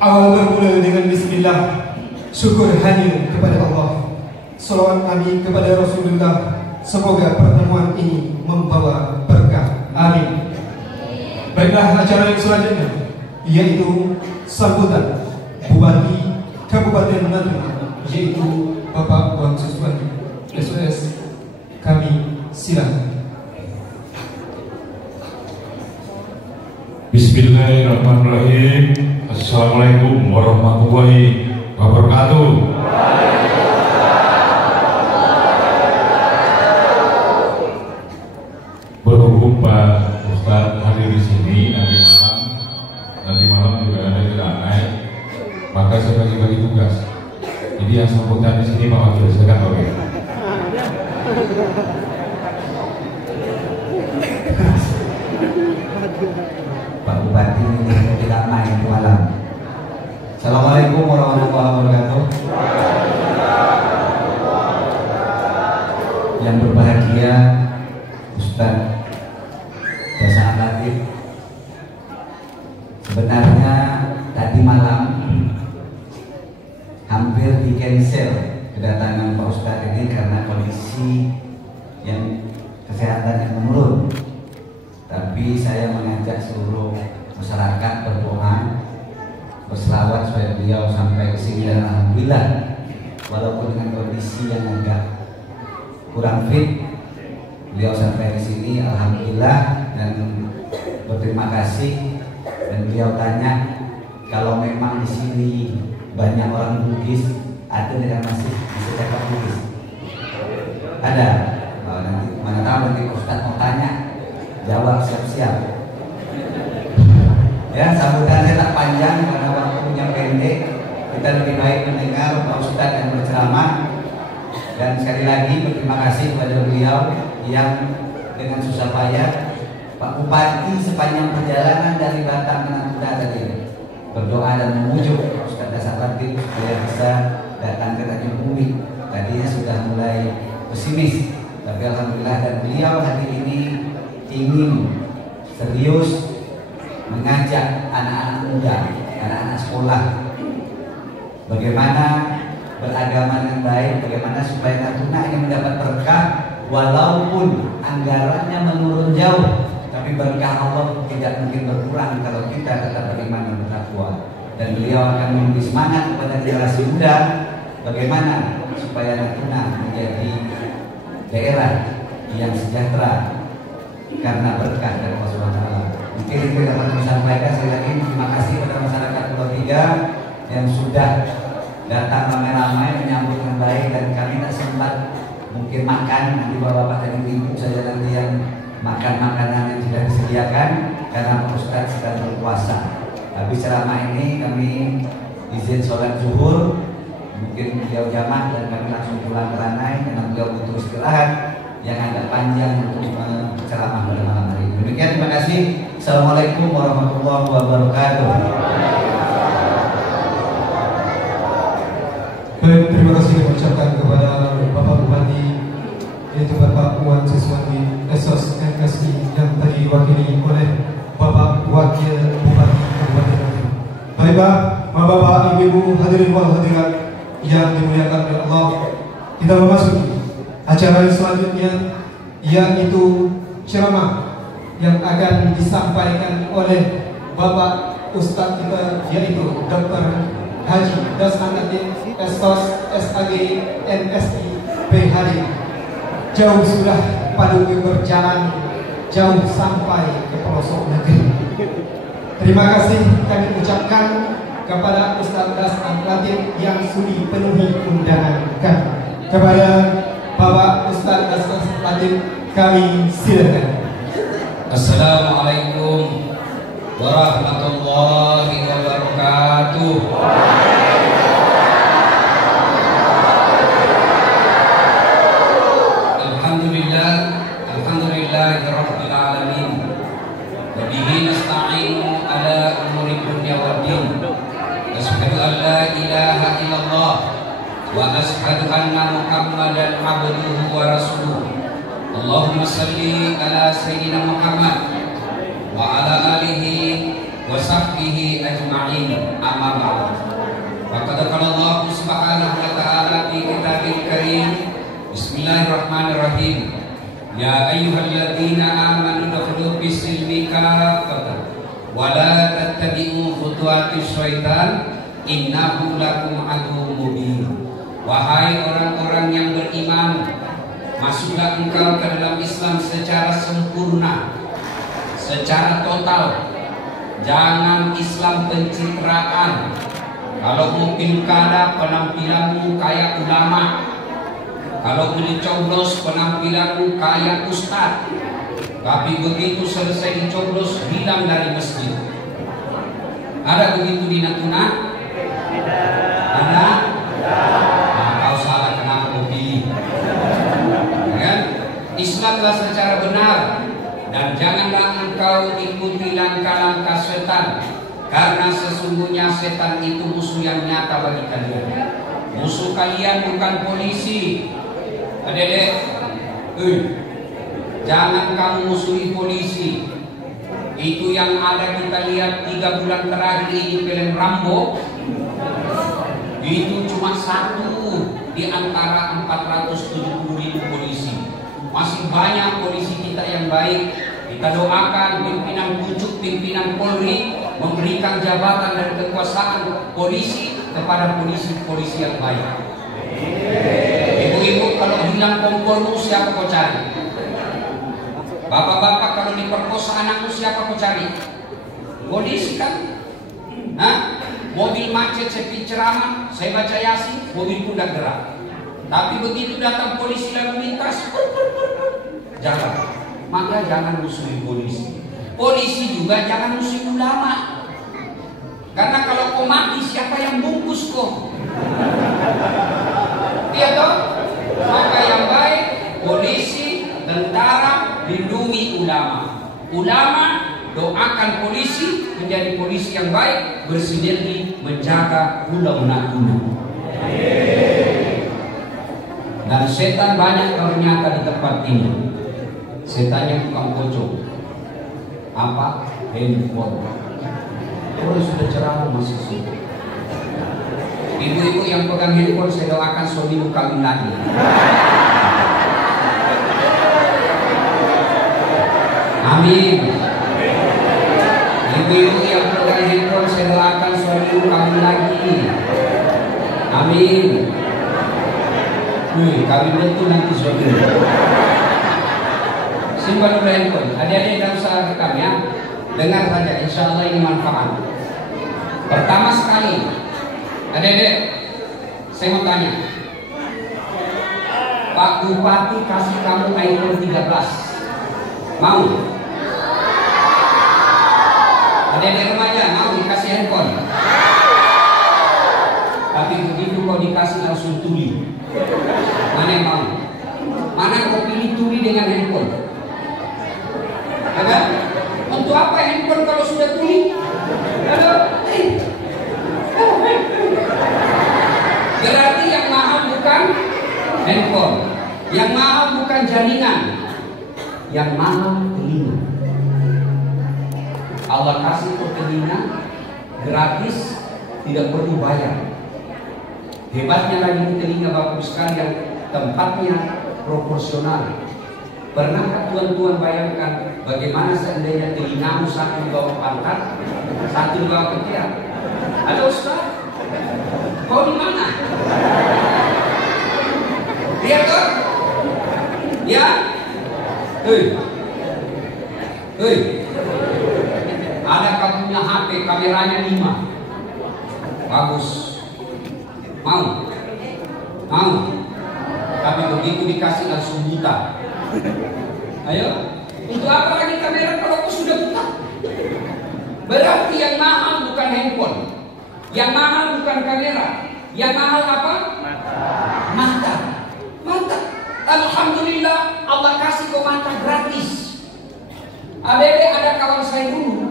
Awal bermula dengan bismillah, syukur hanya kepada Allah. Salawat kami kepada Rasulullah. Semoga pertemuan ini membawa berkah. Amin. Baiklah, acara yang selanjutnya yaitu sambutan Bupati Kabupaten Natuna, yaitu Bapak Wan Suswandi SOS. Kami silakan. Bismillahirrahmanirrahim. Assalamualaikum warahmatullahi wabarakatuh. Berhubung Pak Ustadz hadir di sini nanti malam juga ada di Lanai, maka saya bagi tugas. Jadi yang sambutan di sini Pak Wakil, silakan Pak Wakil. Pak Bupati tidak main malam. Assalamualaikum warahmatullahi wabarakatuh. Yang berbahagia Ustadz Dasa Latif, sebenarnya tadi malam hampir di cancel kedatangan Pak Ustadz ini karena kondisi yang kesehatan yang menurun. Tapi saya mengajak seluruh masyarakat berdoa, berselawat supaya beliau sampai ke sini, dan alhamdulillah walaupun dengan kondisi yang agak kurang fit, beliau sampai di sini alhamdulillah dan berterima kasih. Dan beliau tanya, kalau memang di sini banyak orang Bugis, ada yang masih bisa cakap Bugis? Ada. Oh, nanti mana tahu nanti Ustadz mau tanya, jawab siap-siap. Ya, sambutannya tak panjang karena waktunya pendek. Kita lebih baik mendengar Pak Ustadz yang berceramah. Dan sekali lagi berterima kasih kepada beliau yang dengan susah payah Pak Bupati sepanjang perjalanan dari Batam ke Natuna tadi berdoa dan memujuk Pak Ustadz Dasa Latif supaya bisa datang ke Tanjung Bumi. Tadinya sudah mulai pesimis, tapi alhamdulillah, dan beliau hari ini ingin serius mengajak anak-anak muda, anak-anak sekolah, bagaimana beragama dengan baik, bagaimana supaya Natuna ini mendapat berkah walaupun anggarannya menurun jauh, tapi berkah Allah tidak mungkin berkurang kalau kita tetap beriman dan bertakwa. Dan beliau akan memberi semangat kepada generasi muda bagaimana supaya Natuna menjadi daerah yang sejahtera karena berkah dari Allah SWT. Mungkin itu dapat kami sampaikan. Sekali lagi terima kasih kepada masyarakat Pulau Tiga yang sudah datang ramai-ramai menyambut dengan baik, dan kami tak sempat mungkin makan, nanti bapak-bapak dan ibu saja nanti yang makan makanan yang sudah disediakan karena Pak Ustadz sedang berpuasa. Habis ceramah ini kami izin sholat zuhur, mungkin beliau jamaah dan kami langsung pulang ke Ranai karena beliau butuh istirahat yang agak panjang untuk ceramah pada malam hari ini. Demikian, terima kasih. Assalamualaikum warahmatullahi wabarakatuh. Baik, terima kasih kami ucapkan kepada Bapak Bupati, yaitu Bapak Wan Suswandi SOS MSI yang tadi diwakili oleh Bapak Wakil Bupati Kabupaten Natuna. Baiklah, Bapak, Ibu, hadirin wal hadirat yang dimuliakan oleh Allah, kita memasuki acara yang selanjutnya, yaitu ceramah yang akan disampaikan oleh Bapak Ustadz kita, yaitu Dr. Haji Dasa Latif SOS SAG MSI PhD. Jauh sudah Paduki berjalan, jauh sampai ke pelosok negeri. Terima kasih kami ucapkan kepada Ustadz Dasa Latif yang sudi penuhi undangan kami. Kepada Bapak Ustadz Dasa Latif kami silakan. Assalamualaikum warahmatullahi wabarakatuh. Alhamdulillahirabbil alamin. Wa bihi nasta'inu ala umuri dunya waddin. Asyhadu an la ilaha illallah wa asyhadu anna Muhammadan abduhu wa rasuluh. Allahumma salli ala sayyidina Muhammad wa ala alihi wa sahbihi ajma'in, amma ba'd. Faqad qala Allah subhanahu wa ta'ala fi kitabil karim, bismillahirrahmanirrahim, ya ayyuhalladzina amanu dakhulu fis-silmi kaffatan wa la tattabi'u khutuwatis syaitan innahu lakum aduwwun mubin. Wahai orang-orang yang beriman, masuklah engkau ke dalam Islam secara sempurna, secara total. Jangan Islam pencitraan. Kalau mau pilkada penampilanmu kayak ulama, kalau mau dicoblos penampilanmu kayak ustaz, tapi begitu selesai dicoblos hilang dari masjid. Ada begitu di Natuna? Ada? Nah, kau salah, kenapa kau pilih? Ya? Islamlah secara benar, dan janganlah engkau ikuti langkah-langkah setan, karena sesungguhnya setan itu musuh yang nyata bagi kalian. Musuh kalian bukan polisi. Adik-adik, jangan kamu musuhi polisi. Itu yang ada kita lihat 3 bulan terakhir ini film Rambo. Itu cuma 1 di antara 470.000 polisi. Masih banyak polisi kita yang baik. Kita doakan pimpinan pucuk, pimpinan Polri memberikan jabatan dan kekuasaan polisi kepada polisi-polisi yang baik. Ibu-ibu, kalau hilang kompormu siapa kau cari? Bapak-bapak, kalau diperkosa anakmu siapa kau cari? Polisi kan? Hah? Mobil macet saya ceramah, saya baca Yasin, mobil pun tidak gerak. Tapi begitu datang polisi lalu lintas, jalan. Maka jangan musuhi polisi. Polisi juga jangan musuhi ulama. Karena kalau kau mati, siapa yang bungkus kau? Iya toh? Maka yang baik, polisi, tentara, lindungi ulama. Ulama, doakan polisi menjadi polisi yang baik, bersinergi menjaga pulau Natuna. Dan setan banyak ternyata di tempat ini. Setannya tukang pocong. Apa? Handphone. Kalau sudah ceramah masih suka. Ibu-ibu yang pegang handphone, saya doakan suamimu kawin lagi. Amin. Ibu-ibu yang pegang handphone, saya doakan suamimu kawin lagi. Amin. Kawin itu nanti suamimu. Simpan dulu handphone. Adik-adik dalam salah rekam ya. Dengar saja, insya Allah ini manfaat. Pertama sekali, adik-adik, saya mau tanya, Pak Bupati kasih kamu iPhone 13, mau? Adik-adik remaja mau dikasih handphone? Tapi begitu kau dikasih langsung tuli, mana yang mau? Mana kau pilih tuli dengan handphone? Ada? Untuk apa handphone kalau sudah tuli? Berarti yang mahal bukan handphone, yang mahal bukan jaringan, yang mahal telinga. Allah kasih ke telinga gratis, tidak perlu bayar. Hebatnya lagi telinga Bapak sekalian, tempatnya proporsional. Pernahkah tuan-tuan bayangkan bagaimana seandainya telingamu satu di bawah pantat, satu di bawah ketiak? Ada Ustaz? Kau di mana? Lihat tuh? Ya? Ada kamu punya HP, kameranya 5. Bagus. Mau? Mau? Tapi begitu dikasih langsung buta. Ayo, untuk apa lagi kamera kalau aku sudah buta? Berarti yang mahal bukan handphone, yang mahal bukan kamera, yang mahal apa? Mata. Mata. Alhamdulillah Allah kasih kau mata gratis. Ada kawan saya dulu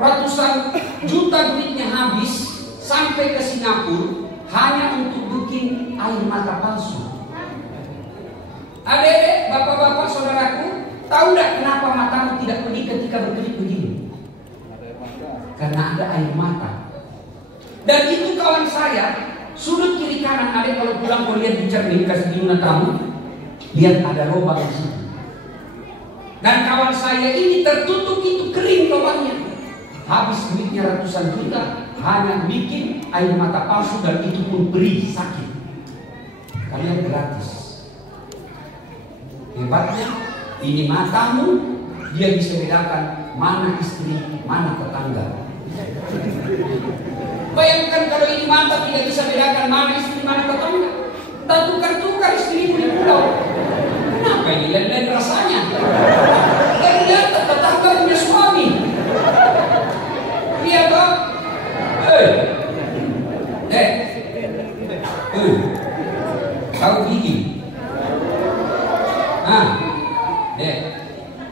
ratusan juta duitnya habis sampai ke Singapura hanya untuk bikin air mata palsu. Adik-adik, bapak-bapak, saudaraku, tahu tidak kenapa matamu tidak pedih ketika berkedip begini? karena ada air mata. Dan itu kawan saya, sudut kiri kanan ada, kalau pulang kau lihat di cermin kasih gimana tamu, lihat ada lubang di situ. Dan kawan saya ini tertutup, itu kering lubangnya. Habis duitnya ratusan juta hanya bikin air mata palsu, dan itu pun perih, sakit. Kalian gratis. Hebatnya ini matamu, dia bisa bedakan mana istri, mana tetangga. Bayangkan kalau ini mata tidak bisa bedakan mana istri, mana tetangga. Tak tukar-tukar istri di pulau. Kenapa ini lain-lain rasanya? Ternyata tetangga punya suami. Iya toh? Kau gigi.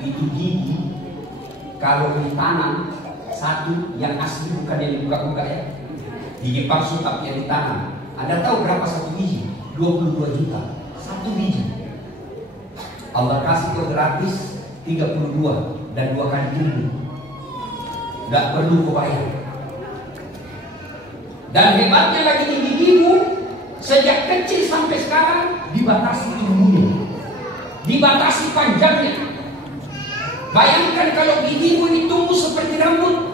Itu gigi kalau ditanam satu yang asli, bukan yang dibuka-buka ya. Gigi palsu tapi yang ditanam. Anda tahu berapa satu biji? 22 juta satu biji. Allah kasih kau gratis 32 dan 2 kali tumbuh. Tidak perlu kau bayar. Dan hebatnya lagi di gigimu, sejak kecil sampai sekarang dibatasi tumbuhnya, dibatasi panjangnya. Bayangkan kalau gigimu ini tumbuh seperti rambut,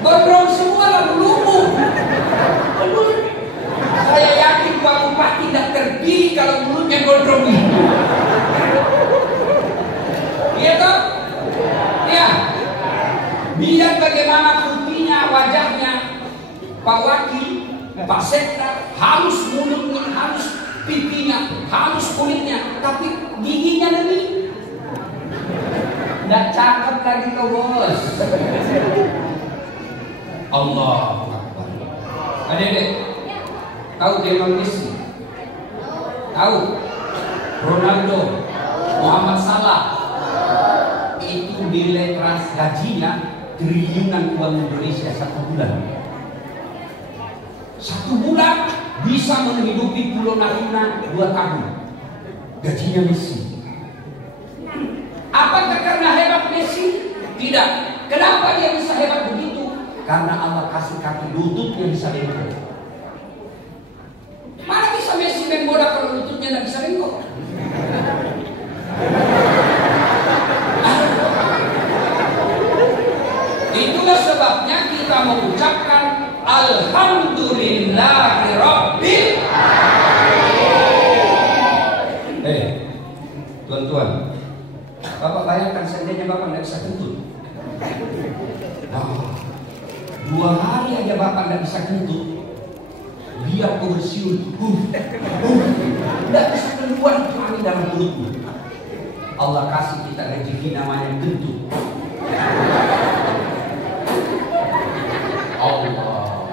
gondrong semua lalu lumpuh. Saya yakin Pak Bupati tidak terpilih kalau mulutnya gondrong ini. Iya toh? Ya. Biar bagaimana putihnya wajahnya Pak Wakil, Pak Sekda, halus mulutnya, halus pipinya, halus kulitnya, tapi giginya lebih. Nggak cakep lagi kau bos. Allahu Akbar. Adik-adik, tahu Lionel Messi? Tahu Ronaldo, Muhammad Salah? Itu nilai gajinya triliunan uang Indonesia satu bulan. Satu bulan bisa menghidupi Pulau Natuna 2 tahun. Gajinya Messi. Apakah karena hebat Messi? Tidak. Kenapa dia bisa hebat begitu? Karena Allah kasih kaki lututnya bisa bengkok. Mana bisa Messi main bola kalau lututnya tidak bisa bengkok? Itulah sebabnya kita mengucapkan Alhamdulillahirabbil alamin. Tuan-tuan, Bapak bayangkan seandainya Bapak tidak bisa kentut. 2 hari aja Bapak tidak bisa kentut, biar kau bersiul, tidak bisa keluar itu angin dalam mulutmu. Allah kasih kita rezeki namanya kentut. Allah.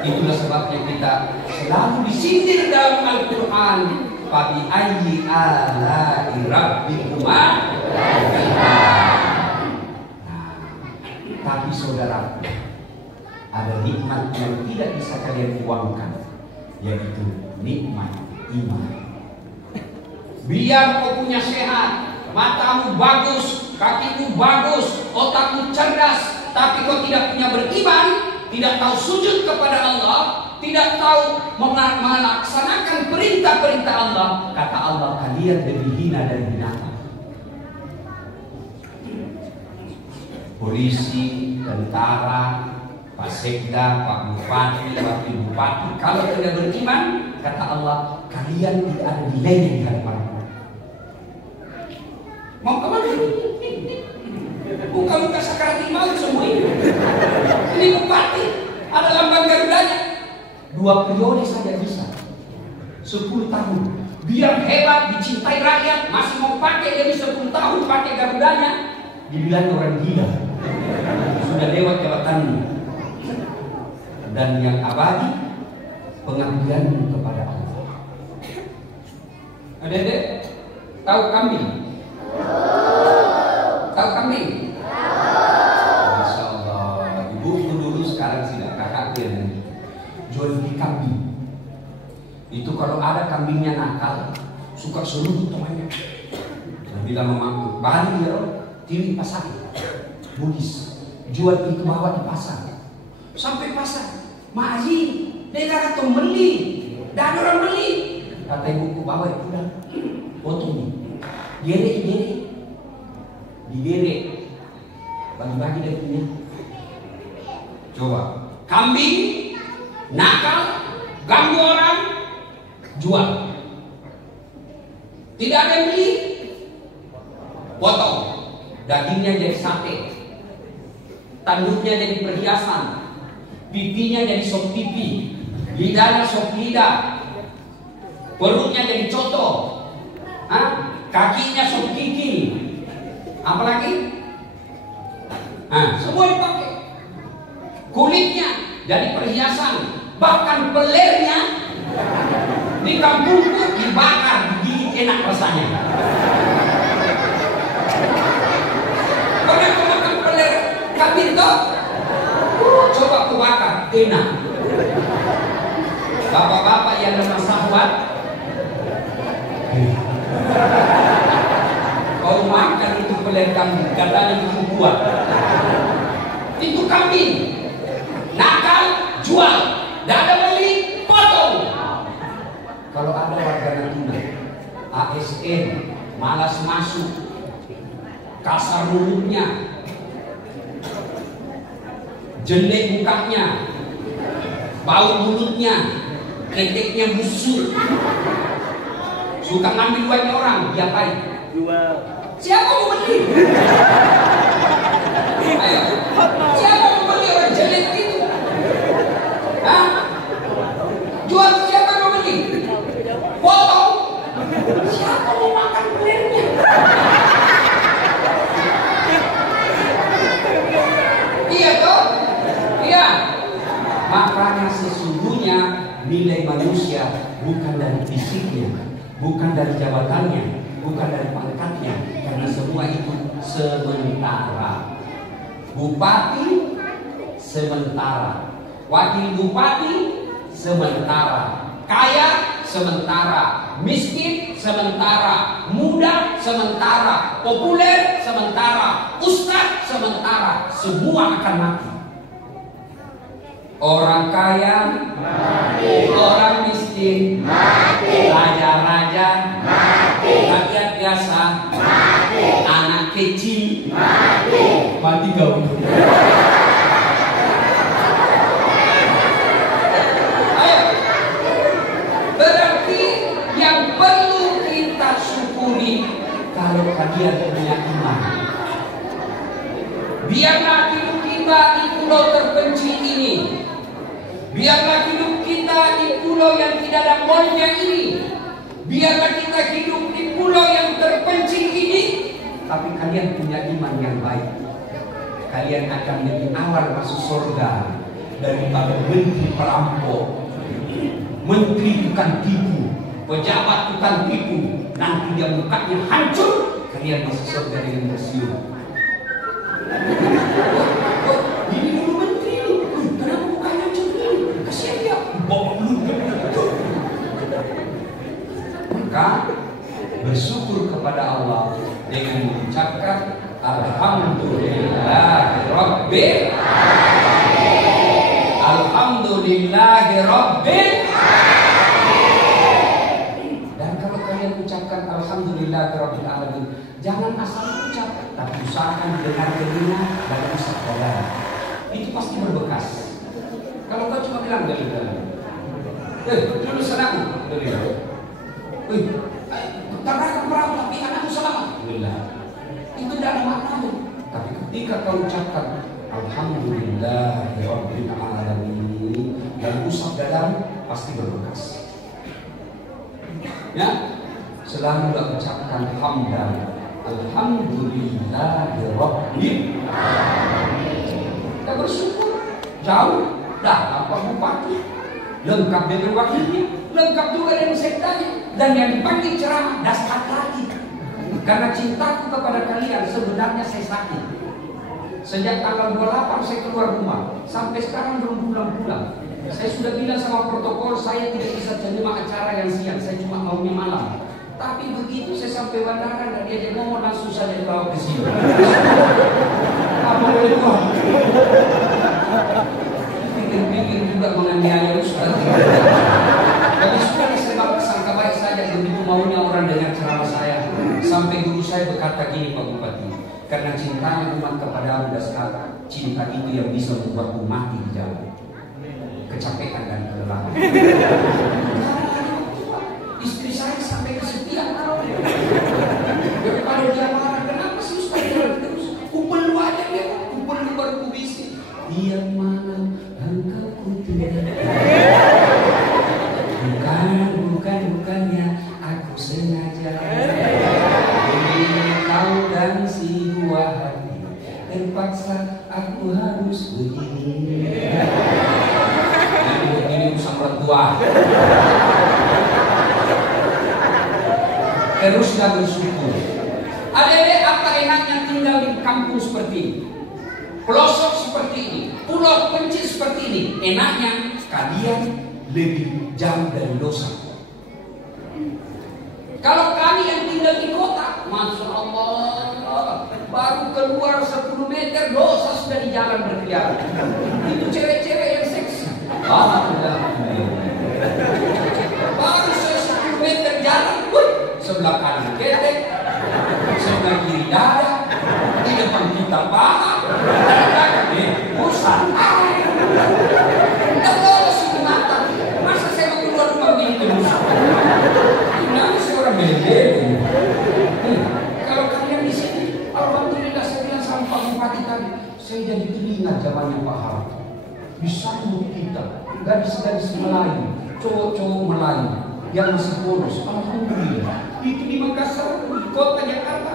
Itulah sebabnya kita selalu disindir dalam Al-Quran. Fabi ayyi ala'i rabbikuma. Tapi saudara, ada nikmat yang tidak bisa kalian uangkan, yaitu nikmat iman. Biar kau punya sehat, matamu bagus, kakimu bagus, otakmu cerdas, tapi kau tidak punya beriman, tidak tahu sujud kepada Allah, tidak tahu melaksanakan perintah-perintah Allah, kata Allah, kalian lebih hina dari binatang. Polisi, tentara, Pak Sekda, Pak Bupati, Wakil Bupati, kalau tidak beriman, kata Allah, kalian tidak ada nilainya di hadapan Allah. Mau kemana? Buka-buka sakaratul maut semua ini. Ini bupati, ada lambang Garudanya. 2 periode saja bisa. 10 tahun. Biar hebat, dicintai rakyat, masih mau pakai, dia 10 tahun pakai Garudanya. Dibilang orang gila. Sudah lewat jabatanmu. Dan yang abadi, pengabdianmu kepada Allah. Adik-adik, tahu kambing? Tahu kambing? Masya Allah. Ibu dulu sekarang tidak kakaknya jual di kambing. Itu kalau ada kambingnya nakal, suka suruh temannya. Bila memaku, balik ya, tiri pasang. Buddhis. Jual itu bawa di pasar. Sampai pasar, Mak Haji, dia kata beli. Dah ada orang beli. Kata ibuku, bawa itu dah. Potong nih. Gerek. Digerek. Bagi-bagi dia punya. Coba. Kambing, nakal, ganggu orang, jual. Tidak ada yang beli. Potong. Dagingnya jadi sate. Tanduknya jadi perhiasan. Pipinya jadi sop pipi. Lidahnya sop lidah. Perutnya jadi coto. Kakinya sop kiki. Apa lagi? Semua dipakai. Kulitnya jadi perhiasan. Bahkan pelernya di kampungku dibakar, digigit enak rasanya. Pernah kau makan peler kambing toh? Coba kau bakar, enak. Bapak-bapak yang lemah sahabat, kau makan itu peler kambing, katanya itu buat. Itu kambing, nakal, jual, tidak ada beli, potong. Kalau ada warga Natuna, ASN, malas masuk, kasar mulutnya, jelek mukanya, bau mulutnya, keteknya busuk, suka ngambil duitnya orang, diapain? Jual. Siapa mau beli? Ayo, siapa mau beli orang jelek itu? Jual, siapa mau beli? Potong. Siapa mau makan pelernya? Iya toh? Iya. Makanya sesungguhnya nilai manusia bukan dari fisiknya, bukan dari jabatannya, bukan dari pangkatnya, karena semua itu sementara. Bupati sementara, wakil bupati sementara, kaya sementara, miskin sementara, muda sementara, populer sementara, ustaz sementara, semua akan mati. Orang kaya mati, orang miskin mati, raja-raja mati, rakyat biasa mati, anak kecil mati kau. Berarti yang perlu kita syukuri kalau kalian punya iman. Biarlah hidup kita di pulau terpencil ini. Biarlah hidup kita di pulau yang tidak ada molnya ini. Biarlah kita hidup di pulau yang terpencil ini. Tapi kalian punya iman yang baik. Kalian akan lebih awal masuk surga daripada menteri perampok. Menteri bukan tipu, pejabat bukan tipu. Nanti dia mukanya hancur, kalian masuk surga dengan tersium. Ini dulu menteri, kenapa mukanya hancur ini? Kasihan dia, bawa lu. Maka bersyukur kepada Allah dengan mengucapkan Alhamdulillahirabbil alamin. Alhamdulillahirabbil alamin. Dan kalau kalian ucapkan Alhamdulillahirabbil alamin, jangan asal ucap, tapi usahakan dengan telinga dan usap dada. Itu pasti berbekas. Kalau kau cuma bilang dari dalam, dulu senang, tabrakan perahu tapi anakku selamat. Itu tidak ada maknanya. Tapi ketika kau ucapkan Alhamdulillahirabbil alamin dan usap dadamu, pasti berbekas. Ya, selalu ucapkan hamdan. Alhamdulillahirabbil alamin. Kita bersyukur. Jauh dah apa bupati, lengkap dengan wakilnya, lengkap juga dengan sekdanya, dan yang dipanggil ceramah dasar lagi. Karena cintaku kepada kalian sebenarnya saya sakit. Sejak tanggal 28 saya keluar rumah, sampai sekarang belum pulang-pulang. Saya sudah bilang sama protokol saya tidak bisa terima acara yang siang, saya cuma maunya malam. Tapi begitu saya sampai bandara dan dia ngomong langsung saja dibawa ke sini. Apa boleh buat? Pikir-pikir juga menganiaya Ustaz. Tapi sudah saya sangka baik saja begitu maunya orang dengar ceramah saya. Sampai guru saya berkata gini, Pak Bupati, karena cintanya umat kepada Anda, cinta itu yang bisa membuatmu mati di jalan, kecapean dan kelelahan. Istri saya sampai kesepian tahu. Daripada dia marah, kenapa sih Ustaz jalan terus? Kupel lu aja dia, kupel lu baru kubisi. Dia mana engkau putih. Bukannya aku sengaja. Kau dan si buah hati, terpaksa aku harus begini. Ini usaha tua. Teruslah bersyukur. Adek-adek, apa enaknya tinggal di kampung seperti ini, pelosok seperti ini, pulau kecil seperti ini. Enaknya kalian lebih jauh dari dosa. Kalau kami yang tinggal di kota, Masya Allah, baru keluar 10 meter dosa sudah di jalan berkeliaran. Itu cewek-cewek yang seksi. Baru 10 meter jalan, sebelah kanan ketek, sebelah kiri dada, di depan kita paha, pusat. Terus itu mata. Masa saya mau keluar rumah ini terus? Kalau kalian di sini, alhamdulillah saya bilang sama Pak Bupati tadi, saya jadi teringat zamannya Pak Harto. Disambut kita, gadis-gadis Melayu, cowok-cowok Melayu yang masih polos. Alhamdulillah. Itu di Makassar, di kota Jakarta.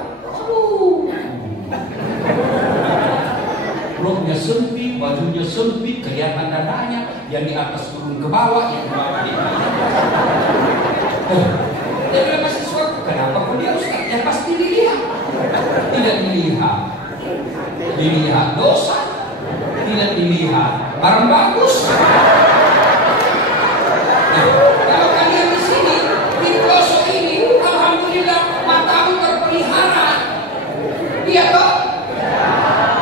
Roknya sempit, bajunya sempit, kelihatan dadanya, yang di atas turun ke bawah, yang ke bawah di dia bilang mahasiswa, kenapa kok dia Ustaz? Ya pasti dilihat. Tidak dilihat. Dilihat dosa. Tidak dilihat barang bagus. Nah, kalau kalian di sini, di pelosok ini, alhamdulillah matamu terpelihara. Iya toh?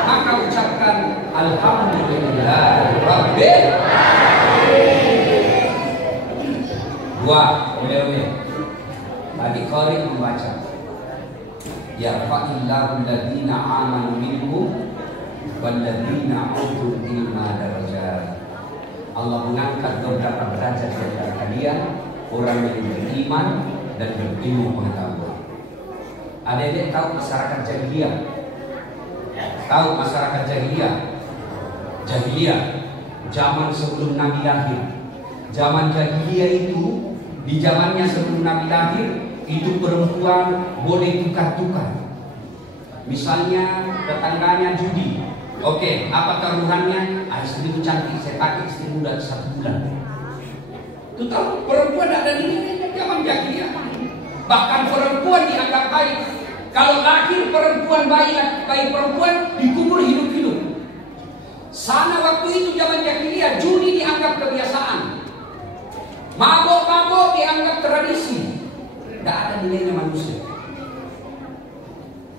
Maka ucapkan alhamdulillah rabbil alamin. Dua, oleh-oleh. Tadi Qari membaca, yarfa'illahu alladhina amanu minkum walladhina utul ilma darajat. Allah mengangkat beberapa derajat di antara kalian, orang yang beriman dan berilmu pengetahuan. Adik-adik tahu masyarakat jahiliyah? Tahu masyarakat jahiliyah? Jahiliyah zaman sebelum Nabi lahir. Zaman jahiliyah itu, di zamannya sebelum Nabi lahir, itu perempuan boleh tukar-tukar. Misalnya tetangganya judi. Oke, apa taruhannya? Istriku cantik, saya pakai istri muda 1 bulan. Itu tahu perempuan ada nilainya zaman jahiliyah. Bahkan perempuan dianggap baik. Kalau lahir perempuan bayi perempuan dikubur hidup-hidup. Sana waktu itu zaman jahiliyah, judi dianggap kebiasaan. Mabok-mabok dianggap tradisi. Tidak ada nilainya manusia.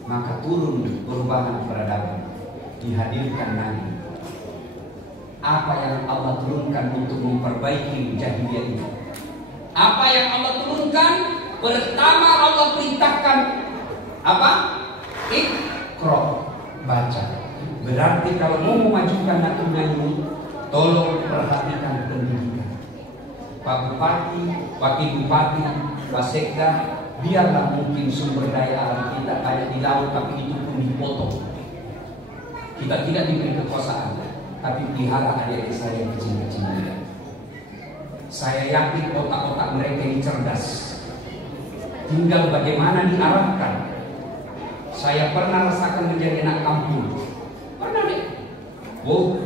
Maka turun perubahan peradaban. Dihadirkan Nabi. Apa yang Allah turunkan untuk memperbaiki jahiliyah ini? Apa yang Allah turunkan? Pertama Allah perintahkan apa? Iqra, baca. Berarti kalau mau memajukan Natuna ini, tolong perhatikan pendidikan. Pak Bupati, Wakil Bupati, Pak Sekda, biarlah mungkin sumber daya alam kita ada di laut, tapi itu pun dipotong. Kita tidak diberi kekuasaan, tapi pelihara adik-adik saya yang kecil-kecil. Saya yakin otak-otak mereka ini cerdas. Tinggal bagaimana diarahkan. Saya pernah rasakan menjadi anak kampung. Pernah deh. Oh,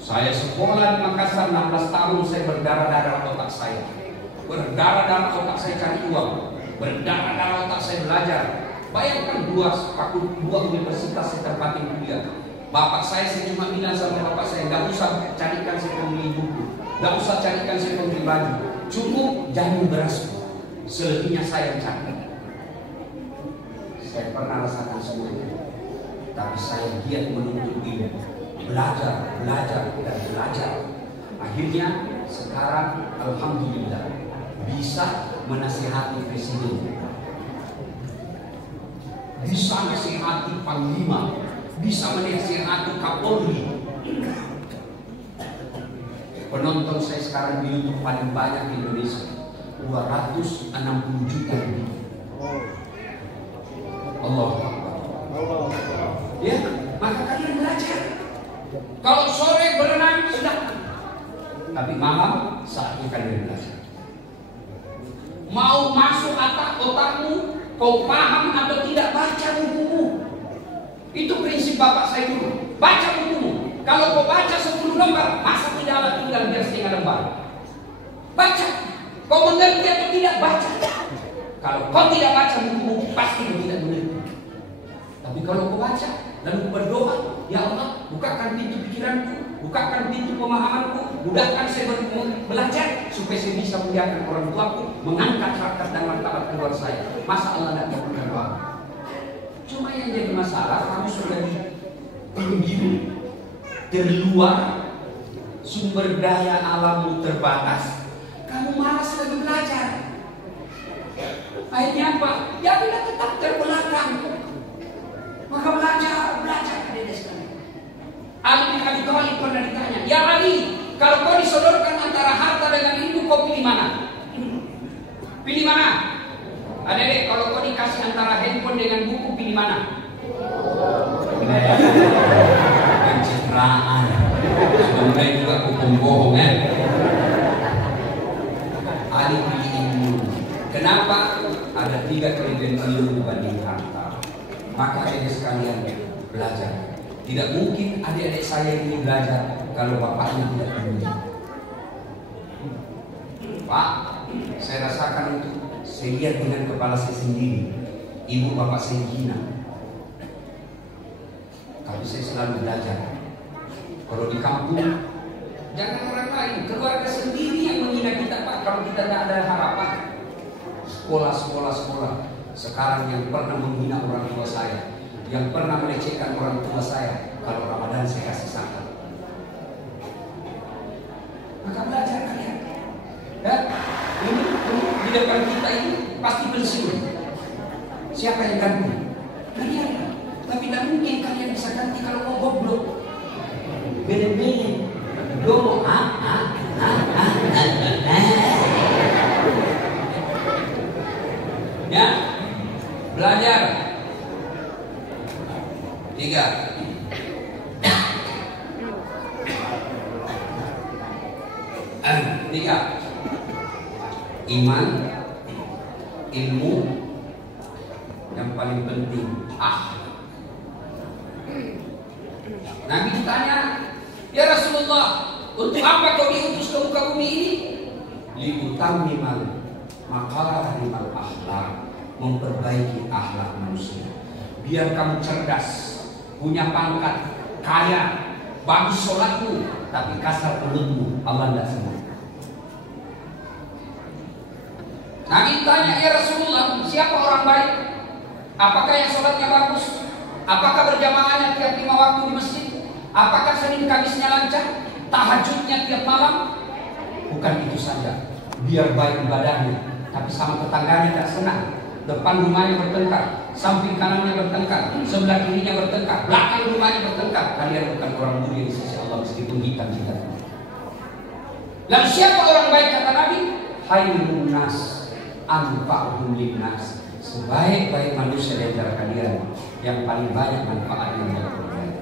saya sekolah di Makassar 16 tahun, saya berdarah-darah otak saya. Berdarah-darah otak saya cari uang. Berdarah-darah otak saya belajar. Bayangkan dua universitas saya tempatin kuliah. Bapak saya cuma bilang sama bapak saya, nggak usah carikan saya pembeli buku, nggak usah carikan saya pembeli baju, cukup jamu beras, selebihnya saya cari. Saya pernah rasakan semuanya. Tapi saya giat menuntut ilmu, belajar, dan belajar. Akhirnya sekarang alhamdulillah bisa menasihati presiden, bisa menasihati panglima, bisa menasihati Kapolri. Penonton saya sekarang di YouTube paling banyak di Indonesia, 260 juta lebih. Allah Akbar. Ya, maka kalian belajar. Kalau sore berenang sudah, tapi malam saatnya kalian belajar. Mau masuk otakmu, kau paham atau tidak, baca bukumu. Itu prinsip bapak saya dulu. Baca bukumu. Kalau kau baca 10 lembar, masa tidak tinggal biar setengah lembar. Baca. Kau mengerti atau tidak, baca. Kalau kau tidak baca bukumu, pasti kau tidak mengerti. Tapi kalau kau baca, lalu berdoa, ya Allah, bukakan pintu pikiranku, bukakan pintu pemahamanku, mudahkan saya belajar supaya saya bisa muliakan orang tuaku, mengangkat harkat dan martabat keluarga saya. Masa Allah tidak kabulkan doa? Cuma yang jadi masalah, kamu sudah di terluar, sumber daya alammu terbatas, kamu malas lagi belajar. Akhirnya apa? Ya kita tetap terbelakang. Maka belajar adik sekalian. Ali bin Abi Thalib pernah ditanya, ya Ali, kalau kau disodorkan antara harta dengan ilmu, kau pilih mana? Pilih mana? Adik, kalau kau dikasih antara handphone dengan buku, pilih mana? Pencitraan. Sebenarnya juga hukum bohong, kan? Ali pilih ilmu. Kenapa? Ada 3 kelebihan ilmu dibanding harta. Maka adik sekalian belajar. Tidak mungkin adik-adik saya ini belajar kalau bapaknya tidak peduli. Pak, saya rasakan itu. Saya lihat dengan kepala saya sendiri. Ibu bapak saya hina. Tapi saya selalu belajar. Kalau di kampung, jangan orang lain, keluarga sendiri yang menghina kita, Pak. Kalau kita tidak ada harapan. Sekolah. Sekarang yang pernah menghina orang tua saya, yang pernah melecehkan orang tua saya, kalau Ramadan saya kasih zakat. Maka belajar kalian. Dan ini di depan kita ini pasti pensiun. Siapa yang ganti? Kalian. Tapi tidak mungkin kalian bisa ganti kalau mau goblok. Beda-beda. Domo ya, belajar. 3. Iman, ilmu, yang paling penting Nabi ditanya, ya Rasulullah, untuk apa kau diutus ke muka bumi ini? Liutammimal makarimal akhlak, memperbaiki akhlak manusia. Biar kamu cerdas, punya pangkat, kaya, bagus sholatmu, tapi kasar mulutmu, Allah tidak senang. Nabi tanya, ya Rasulullah, siapa orang baik? Apakah yang sholatnya bagus? Apakah berjamaahnya tiap 5 waktu di masjid? Apakah Senin Kamisnya lancar? Tahajudnya tiap malam? Bukan itu saja. Biar baik ibadahnya, tapi sama tetangganya tidak senang. Depan rumahnya bertengkar, samping kanannya bertengkar, sebelah kirinya bertengkar, belakang rumahnya bertengkar. Kalian bukan orang mulia di sisi Allah meskipun hitam kita. Lalu siapa orang baik kata Nabi? Khairun nas anfa'uhum linnas. Sebaik-baik manusia di antara kalian yang paling banyak manfaatnya untuk kalian.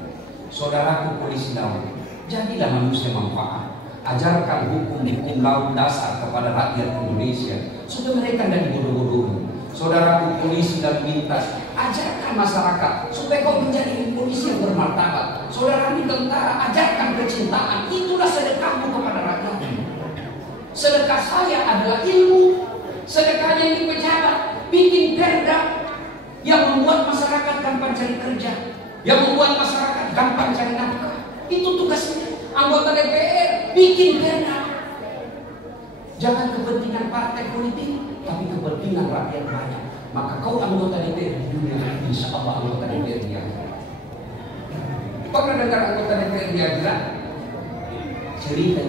Saudaraku polisi laut, jadilah manusia manfaat. Ajarkan hukum-hukum laut dasar kepada rakyat Indonesia supaya mereka tidak dibodoh-bodohi. Saudaraku polisi dan lintas, ajarkan masyarakat supaya kau menjadi polisi yang bermartabat. Saudara di tentara, ajarkan kecintaan. Itulah sedekahmu kepada rakyat. Sedekah saya adalah ilmu. Sedekahnya ini pejabat, bikin perda yang membuat masyarakat gampang cari kerja, yang membuat masyarakat gampang cari nafkah. Itu tugasnya. Anggota DPR bikin perda. Jangan kepentingan partai politik, tapi kepentingan rakyat banyak. maka kau anggota DPR di dunia, insya Allah anggota DPR di akhirat. Pernah dengar anggota DPR di akhirat? Cerita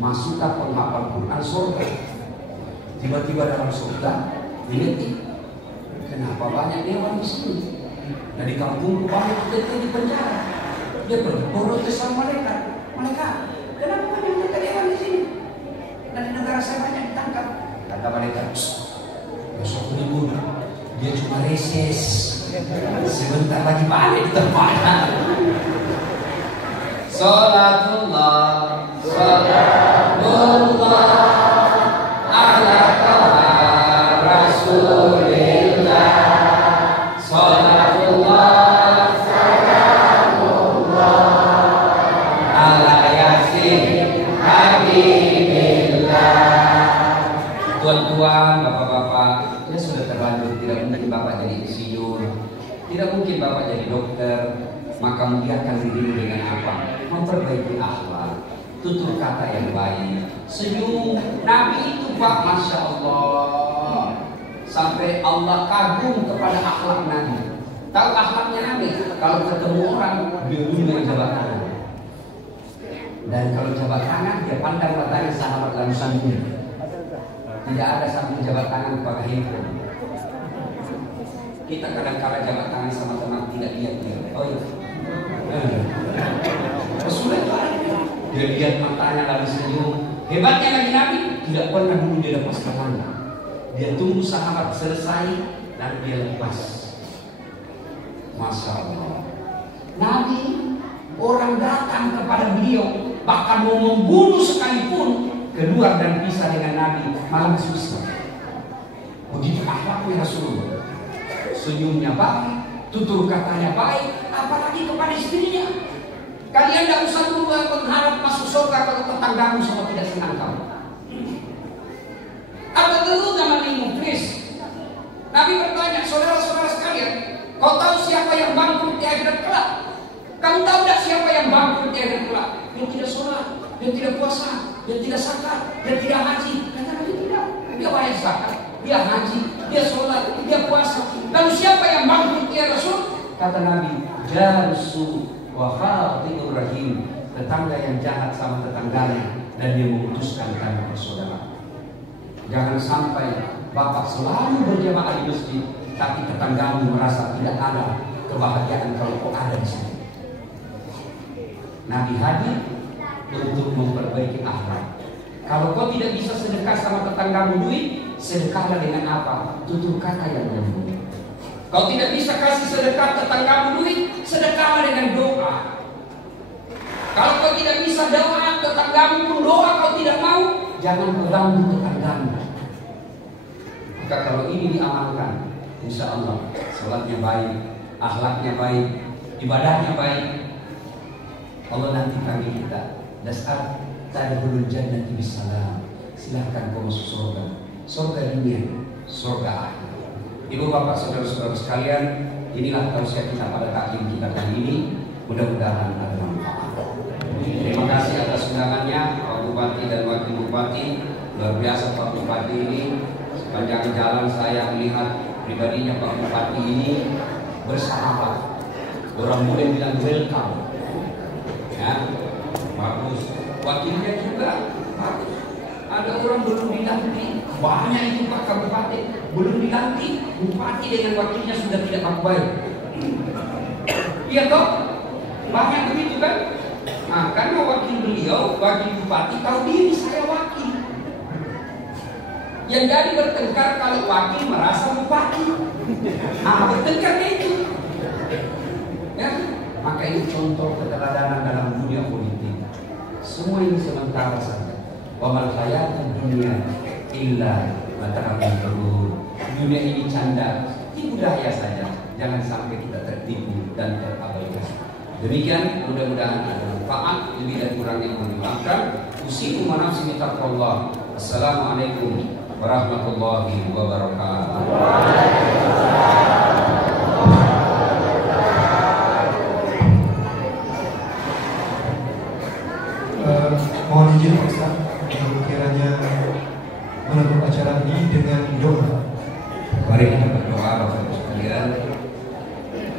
masuklah penghafal Quran surga. Tiba-tiba dalam surga dilihat, kenapa banyak dewan di sini? Nah di kampung banyak kita di penjara. Dia berprotes sama mereka. Kenapa banyak kita dewan di sini? Dan di negara saya banyak ditangkap. Kata mereka, besok dibunuh. Dia cuma reses. Sebentar lagi balik tempatnya. Salatullah, salatullah ala Rasulillah. Salatullah, salamullah ala Yasin Habibillah. Tuan-tuan, bapak-bapak, ya sudah terlanjur, tidak mungkin bapak jadi insinyur, tidak mungkin bapak jadi dokter. Maka muliakan dirimu dengan apa? Memperbaiki akhlak, tutur kata yang baik, senyum. Nabi itu Pak, Masya Allah, sampai Allah kagum kepada akhlak Nabi. Tahu akhlaknya Nabi? Kalau ketemu orang, dia dulu jabat tangan. Dan kalau jabat tangan, dia pandang matanya sahabat lalu sambung. Tidak ada sambung jabat tangan kepada handphone. Kita kadang-kadang jabat tangan sama teman tidak lihat dia. Oh iya. Sudah dia lihat matanya lalu senyum. Hebatnya lagi Nabi tidak pernah dulu dia lepas tangannya. Dia tunggu sahabat selesai dan dia lepas. Masya Allah. Nabi, orang datang kepada beliau bahkan mau membunuh sekalipun, keluar dan pisah dengan Nabi malah susah. Begitu akhlaknya Rasulullah. Senyumnya baik, tutur katanya baik, apalagi kepada istrinya. Kalian tidak usah dulu mengharap masuk surga kalau tetanggamu semua tidak senang kamu. Apa dulu zaman muflis? Nabi bertanya, saudara-saudara sekalian, kau tahu siapa yang bangkrut di akhirat kelak? Kamu tahu tidak siapa yang bangkrut di akhirat kelak? Dia tidak sholat, dia tidak puasa, dia tidak zakat, dia tidak haji. Kata Nabi tidak. Dia bayar zakat, dia haji, dia sholat, dia puasa. Lalu siapa yang bangkrut ya Rasul? Kata Nabi, jarsu wa khati'ur rahim, tetangga yang jahat sama tetangganya dan dia memutuskan tali persaudaraan. Jangan sampai bapak selalu berjamaah di masjid, tapi tetanggamu merasa tidak ada kebahagiaan kalau kau ada di sini. Nabi hadir untuk memperbaiki akhlak. Kalau kau tidak bisa sedekah sama tetanggamu duit, sedekahlah dengan apa? Tutur kata yang lembut. Kau tidak bisa kasih sedekah tetanggamu duit, sedekahlah dengan doa. Kalau kau tidak bisa doa, tetanggamu pun doa kau tidak mau, jangan mengganggu tetanggamu. Maka kalau ini diamalkan, insya Allah sholatnya baik, akhlaknya baik, ibadahnya baik, Allah nanti panggil kita. Dasar tadkhulul jannati bisalam. Silahkan kau masuk surga. Surga dunia, surga akhir. Ibu bapak saudara-saudara sekalian, inilah tausiah kita pada taklim kita kali ini. Mudah-mudahan ada manfaat. Terima kasih atas undangannya Pak Bupati dan Wakil Bupati. Luar biasa Pak Bupati ini. Sepanjang jalan saya melihat pribadinya Pak Bupati ini bersahabat. Orang boleh bilang welcome. Ya, bagus. Wakilnya juga bagus. Ada orang belum dilantik, banyak itu Pak Kabupaten belum dilantik, bupati dengan wakilnya sudah tidak baik. Iya toh, banyak begitu kan? Nah, karena wakil beliau, wakil bupati tahu diri saya wakil. Yang jadi bertengkar kalau wakil merasa bupati. Ah, bertengkarnya itu. Ya, maka ini contoh keteladanan dalam dunia politik. Semua ini sementara saja. Wa mal hayatud dunya illa mata'ul ghurur. Dunia ini canda, tipu daya saja. Jangan sampai kita tertipu dan terabaikan. Demikian, mudah-mudahan ada manfaat. Lebih dan kurangnya mohon dimaafkan. Usikum wa nafsi bitaqwallah. Assalamualaikum warahmatullahi wabarakatuh. Mohon izin Pak Ustaz, kiranya menutup acara ini dengan doa. Mari kita berdoa Bapak Ibu sekalian.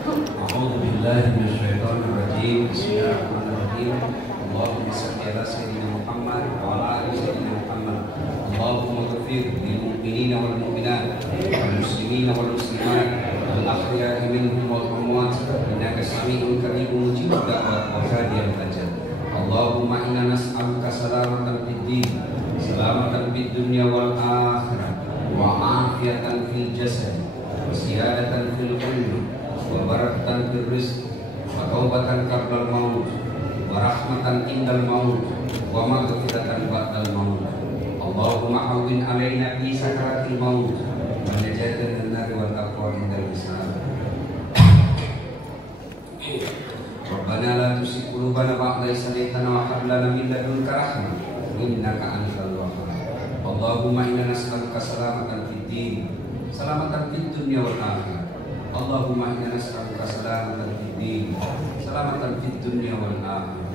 A'udzu billahi minasyaitonir rajim. Bismillahirrahmanirrahim. Allahumma shalli ala sayyidina Muhammad wa ala ali sayyidina Muhammad. Allahumma ighfir lil mu'minina wal mu'minat wal muslimina wal muslimat wal ahya'i minhum wal amwat innaka samii'un qariibun mujibud da'wat wa hadiyal hajat. Allahumma inna nas'aluka salamatan fid din, salamatan fid dunya wal akhirah, wa afiyatan fil jasad, wa siyadatan fil umur, wa barakatan fil rizq, wa taubatan qabla maut, wa rahmatan indal maut, wa maghfiratan ba'dal maut. Allahumma hawwin alaina fi sakaratil maut, wa najatan minan nar wal aqwa indal hisab. Rabbana la tuzigh qulubana ba'da idh hadaytana wa hab lana min ladunka rahmah innaka antal wahhab. Allahumma inna nas'aluka salamatan fid din, salamatan fid dunya wal akhirah. Allahumma inna nas'aluka salamatan fid din, salamatan fid dunya wal akhirah.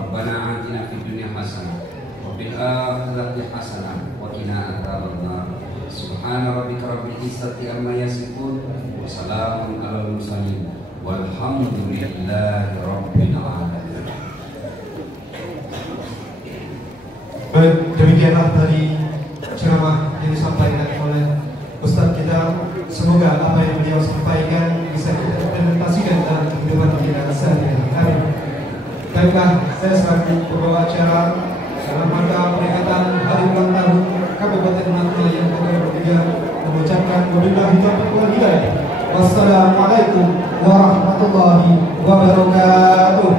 Rabbana atina fid dunya hasanah wa fil akhirati hasanah wa qina adzabannar. Subhana rabbika rabbil izzati amma yasifun wa salamun alal mursalin walhamdulillahi rabbil alamin. Baik, demikianlah tadi ceramah yang disampaikan oleh Ustadz kita. Semoga apa yang beliau sampaikan bisa kita implementasikan dalam kehidupan kita sehari-hari. Baiklah, saya selaku pembawa acara dalam rangka peringatan hari ulang tahun Kabupaten Natuna yang ke-23 mengucapkan wabillahi taufiq wal hidayah. Wassalamualaikum warahmatullahi wabarakatuh.